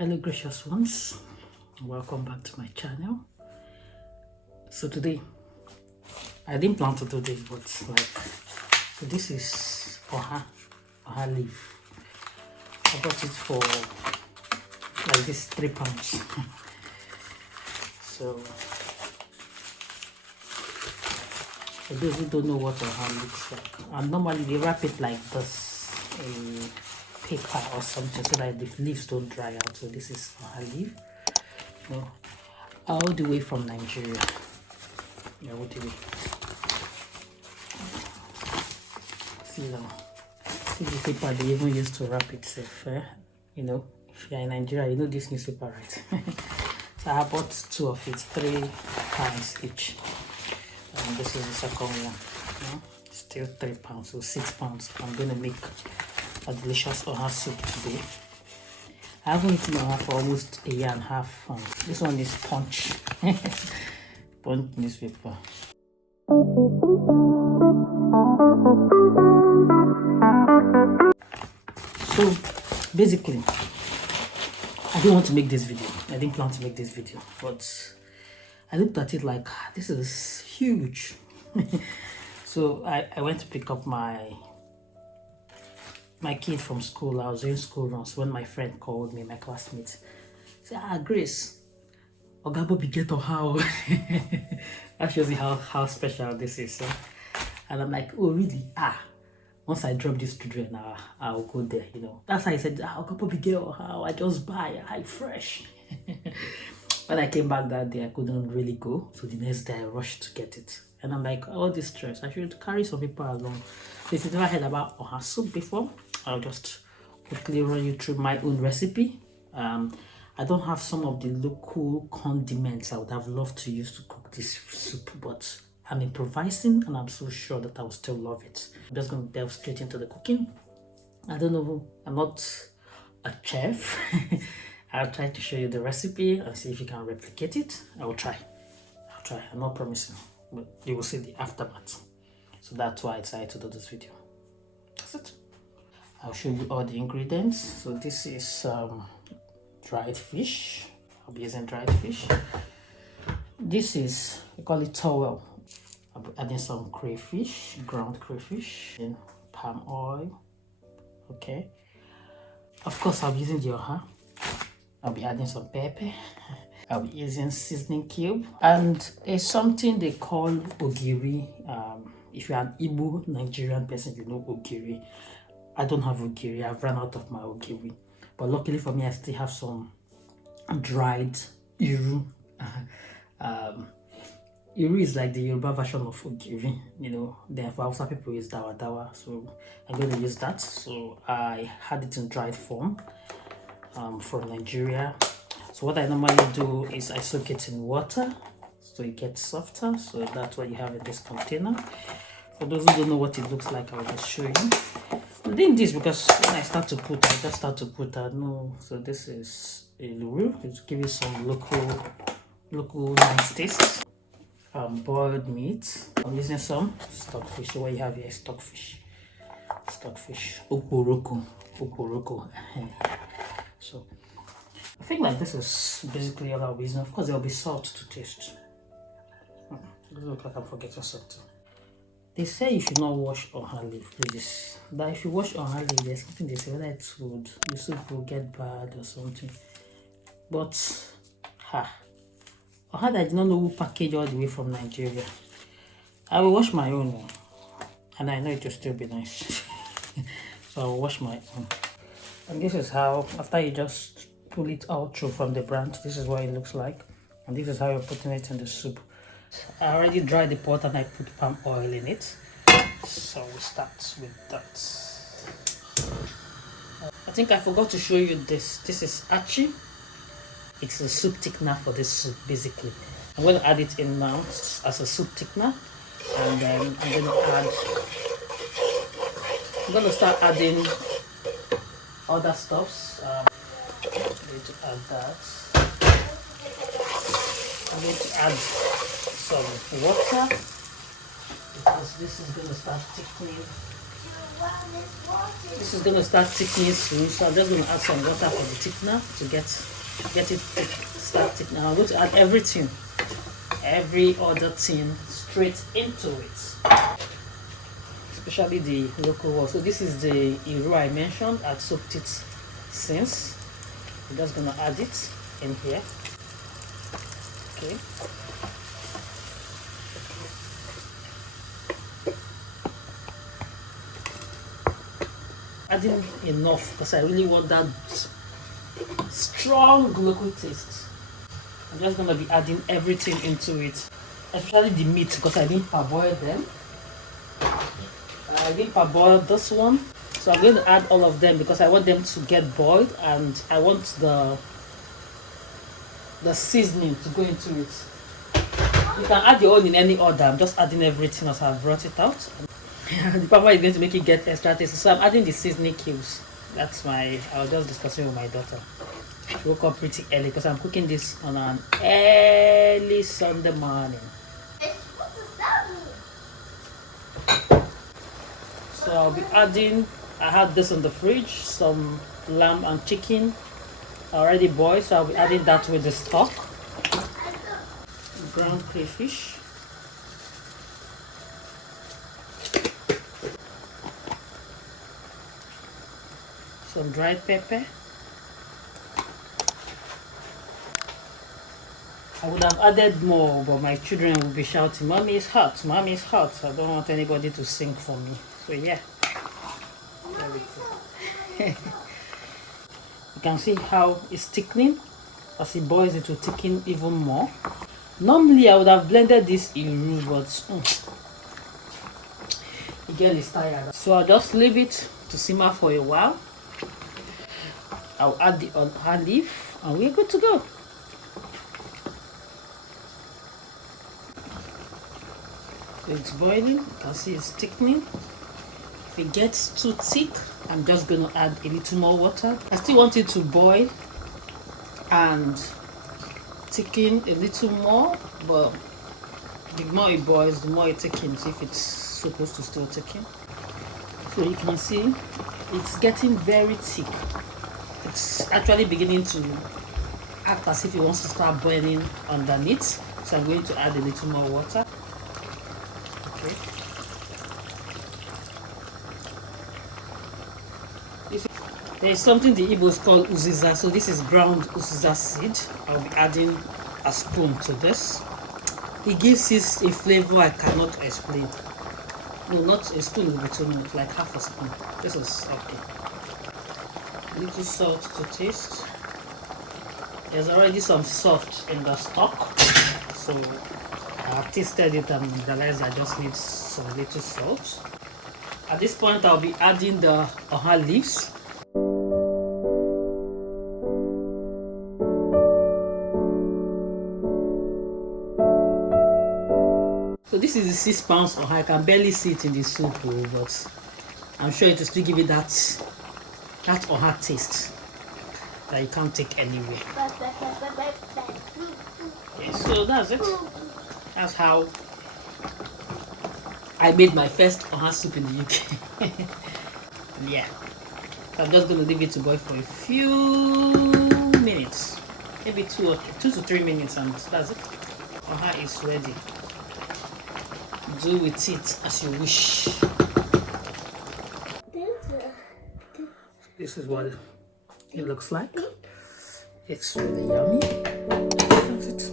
Hello gracious ones, welcome back to my channel. So today I didn't plan to do this, but so this is Oha leaf. I bought it for like this £3. So for those who don't know what Oha looks like, and normally they wrap it like this, a paper or something, so that the leaves don't dry out. So this is Oha leaf, all the way from Nigeria. Yeah, all the way. See now, see the paper they even used to wrap itself. You know, if you're in Nigeria, you know this newspaper, right? So I bought 2 of it, £3 each. And this is the second one. Still £3, so £6. I'm gonna make a delicious Oha soup today. I haven't eaten Oha for almost a year and a half. This one is Punch. Punch newspaper. So basically, I didn't want to make this video. I didn't plan to make this video, but I looked at it like, this is huge. So I went to pick up my kid from school. I was doing school runs when my friend called me, my classmate. Said, Grace, Ogabo get Oha. That shows you how special this is. And I'm like, oh really? Once I drop these children, I'll go there, you know. That's how I said, Ogabo get Oha. I just buy, fresh. When I came back that day, I couldn't really go. So the next day I rushed to get it. And I'm like, all this stress, I should carry some people along. So if you've never heard about Oha soup before, I'll just quickly run you through my own recipe. I don't have some of the local condiments I would have loved to use to cook this soup, but I'm improvising and I'm so sure that I will still love it. I'm just going to delve straight into the cooking. I don't know, I'm not a chef. I'll try to show you the recipe and see if you can replicate it. I'll try. I'm not promising, but you will see the aftermath. So that's why I decided to do this video. That's it. I'll show you all the ingredients. So this is dried fish. I'll be using dried fish. This is, we call it towel. I'll be adding some crayfish, ground crayfish, and palm oil. Okay. Of course, I'll be using the Oha. I'll be adding some pepper. I'll be using seasoning cube. And there's something they call ogiri. If you're an Igbo Nigerian person, you know ogiri. I don't have ogiri. I've run out of my ogiri. But luckily for me, I still have some dried iru. Iru is like the Yoruba version of ogiri, you know. Then for Hausa people, it's dawa dawa. So I'm going to use that. So I had it in dried form from Nigeria. So what I normally do is I soak it in water so it gets softer. So that's what you have in this container. For those who don't know what it looks like, I'll just show you. I'm doing this because when I start to put, I just start to put no. So this is a luru. It give you some local nice taste. Boiled meat. I'm using some stockfish. So what you have here is stockfish. Oporoko. So I think like this is basically all I'll be using. Of course, there will be salt to taste. It doesn't look like I'm forgetting something. They say you should not wash Oha leaf, please. That if you wash Oha leaf, there's something they say, whether it's food, the soup will get bad or something. But Oha, I did not know who packaged all the way from Nigeria. I will wash my own, and I know it will still be nice. So I will wash my own. And this is how, after you just pull it out through from the branch, this is what it looks like. And this is how you're putting it in the soup. I already dried the pot and I put palm oil in it. So we start with that. I think I forgot to show you this. This is achi. It's a soup thickener for this soup, basically. I'm going to add it in now as a soup thickener. And then I'm going to start adding other stuffs. I'm going to add that. I'm going to add some water because this is going to start thickening This is going to start thickening soon, so I'm just going to add some water for the thickener to get it thick, start thickening. I'm going to add everything, every other thing straight into it, especially the local one. So this is the Iru I mentioned. I've soaked it since. I'm just going to add it in here. Okay. Adding enough because I really want that strong local taste. I'm just going to be adding everything into it, especially the meat, because I didn't parboil them. I didn't parboil this one, so I'm going to add all of them because I want them to get boiled, and I want the seasoning to go into it. You can add your own in any order. I'm just adding everything as I've brought it out. The pepper is going to make it get extra tasty, so I'm adding the seasoning cubes. That's I was just discussing with my daughter. She woke up pretty early because I'm cooking this on an early Sunday morning. So I'll be adding, I had this in the fridge, some lamb and chicken already boiled, so I'll be adding that with the stock. Ground crayfish. Some dried pepper. I would have added more, but my children will be shouting, "Mommy is hot, Mommy is hot." I don't want anybody to sing for me. So yeah. You can see how it's thickening. As it boils, it will thicken even more. Normally, I would have blended this Iru, but the girl is tired. So I'll just leave it to simmer for a while. I'll add the Oha leaf and we're good to go. So it's boiling. You can see it's thickening. If it gets too thick, I'm just going to add a little more water. I still want it to boil and thicken a little more, but the more it boils, the more it thickens if it's supposed to still thicken. So you can see it's getting very thick. It's actually beginning to act as if it wants to start boiling underneath. So I'm going to add a little more water. Okay. There is something the Igbos call uziza. So this is ground uziza seed. I'll be adding a spoon to this. It gives it a flavor I cannot explain. No, not a spoon will be too much, like half a spoon. This is okay. A little salt to taste. There's already some salt in the stock, so I've tasted it and realized I just need some little salt. At this point, I'll be adding the Oha leaves. So this is the 6 pounds Oha. I can barely see it in the soup, but I'm sure it will still give it that Oha taste that you can't take anywhere. Okay, so that's it. That's how I made my first Oha soup in the UK. Yeah, I'm just going to leave it to boil for a few minutes, maybe 2 to 3 minutes, and that's it. Oha is ready. Do with it as you wish. This is what it looks like. It's really yummy. That's it.